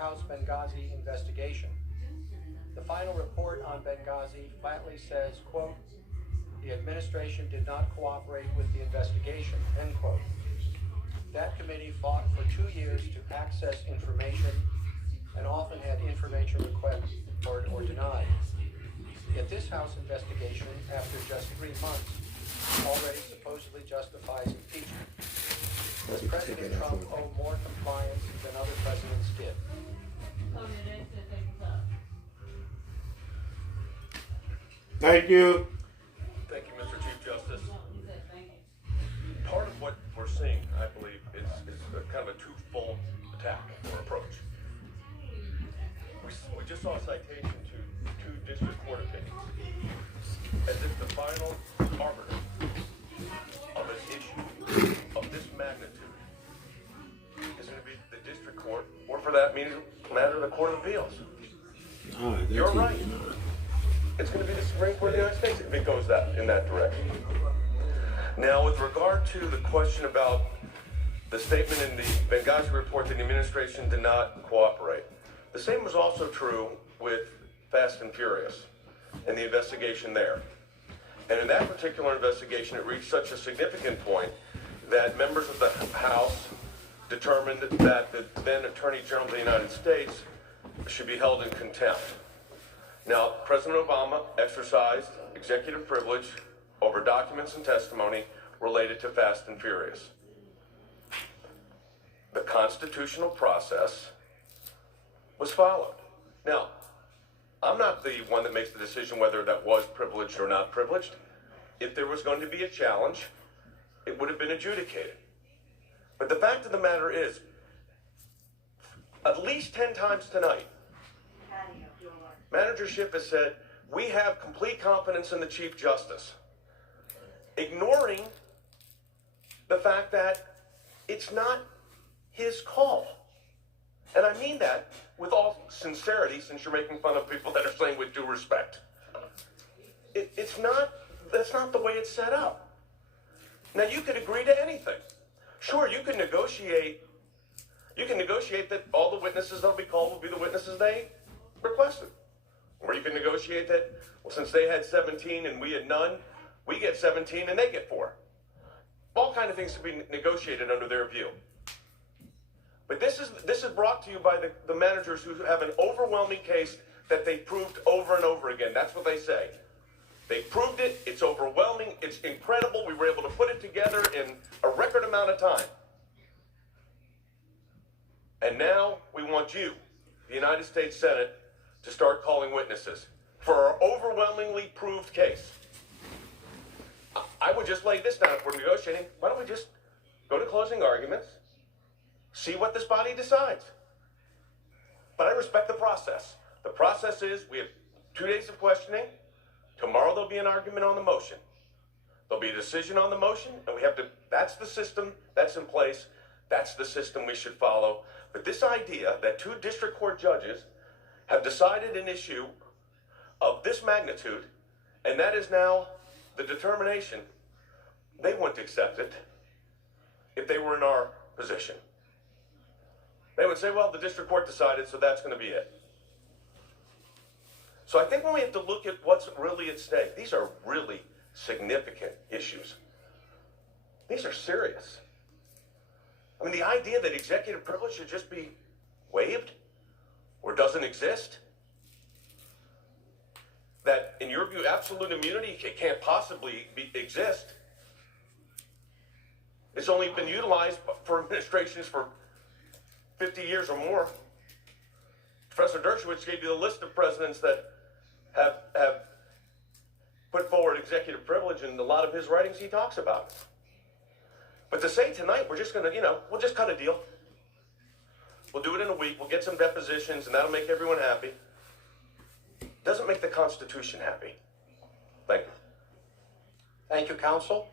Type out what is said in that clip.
House Benghazi investigation. The final report on Benghazi flatly says, quote, "The administration did not cooperate with the investigation," end quote. That committee fought for 2 years to access information and often had information requests or denied. Yet this House investigation, after just 3 months, already supposedly justifies impeachment. Does President Trump owe more compliance than other presidents did? Thank you. Thank you, Mr. Chief Justice. Part of what we're seeing, I believe, is a kind of a twofold attack or approach. We just saw a citation to 2 district court opinions, as if the final arbiter of an issue of this magnitude is going to be the district court, or for that matter, the Court of Appeals. You're right. It's going to be the Supreme Court of the United States if it goes in that direction. Now, with regard to the question about the statement in the Benghazi report that the administration did not cooperate, the same was also true with Fast and Furious and the investigation there. And in that particular investigation, it reached such a significant point that members of the House determined that the then Attorney General of the United States should be held in contempt. Now, President Obama exercised executive privilege over documents and testimony related to Fast and Furious. The constitutional process was followed. Now, I'm not the one that makes the decision whether that was privileged or not privileged. If there was going to be a challenge, it would have been adjudicated. But the fact of the matter is, at least 10 times tonight, managership has said, we have complete confidence in the Chief Justice, ignoring the fact that it's not his call. And I mean that with all sincerity, since you're making fun of people that are saying with due respect. That's not the way it's set up. Now, you could agree to anything. Sure, you can negotiate that all the witnesses that'll be called will be the witnesses they requested. Or you can negotiate that, well, since they had 17 and we had none, we get 17 and they get 4. All kind of things to be negotiated under their view. But this is brought to you by the managers who have an overwhelming case that they proved over and over again. That's what they say. They proved it. It's overwhelming. It's incredible. We were able to put it together in a record amount of time. And now we want you, the United States Senate, to start calling witnesses for our overwhelmingly proved case. I would just lay this down if we're negotiating. Why don't we just go to closing arguments, see what this body decides? But I respect the process. The process is we have 2 days of questioning. Tomorrow there'll be an argument on the motion. There'll be a decision on the motion, and that's the system that's in place. That's the system we should follow. But this idea that 2 district court judges have decided an issue of this magnitude, and that is now the determination, they wouldn't accept it if they were in our position. They would say, well, the district court decided, so that's going to be it. So I think when we have to look at what's really at stake, these are really significant issues. These are serious. I mean, the idea that executive privilege should just be waived or doesn't exist, that in your view, absolute immunity can't possibly exist. It's only been utilized for administrations for 50 years or more. Professor Dershowitz gave you the list of presidents that have put forward executive privilege, and a lot of his writings he talks about it. But to say tonight we're just going to, we'll just cut a deal. We'll do it in a week. We'll get some depositions, and that'll make everyone happy. Doesn't make the Constitution happy. Thank you. Thank you, counsel.